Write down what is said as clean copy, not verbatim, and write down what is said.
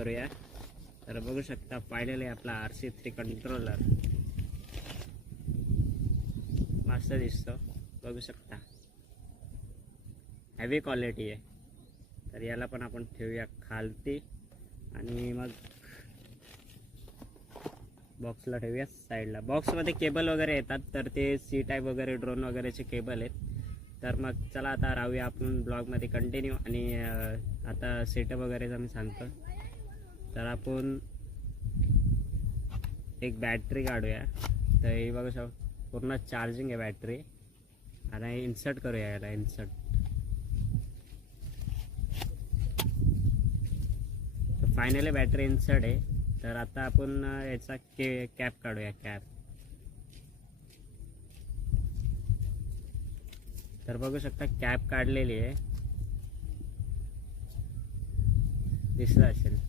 करूया। तर बघू शकता फायनली आपला RC3 कंट्रोलर मस्त दिसतो, बघू शकता हेवी क्वालिटी आहे। तर याला पण आपण ठेवूया खालती आणि मग बॉक्सला ठेवूया साईडला। बॉक्समध्ये केबल वगैरे येतात, तर ते C टाईप वगैरे ड्रोन वगैरेचे केबल आहेत। तर मग चला आता राहूया आपण ब्लॉगमध्ये कंटिन्यू। आणि आता सेटअप वगैरेचा मी सांगतो। तर आपण एक बॅटरी काढूया। तर हे बघू शकता पूर्ण चार्जिंग आहे बॅटरी। आता इन्सर्ट करूया याला, इन्सर्ट। तर फायनली बॅटरी इन्सर्ट आहे। तर आता आपण याचा कॅप काढूया, कॅप। तर बघू शकता कॅप काढलेली आहे, दिसलं असेल।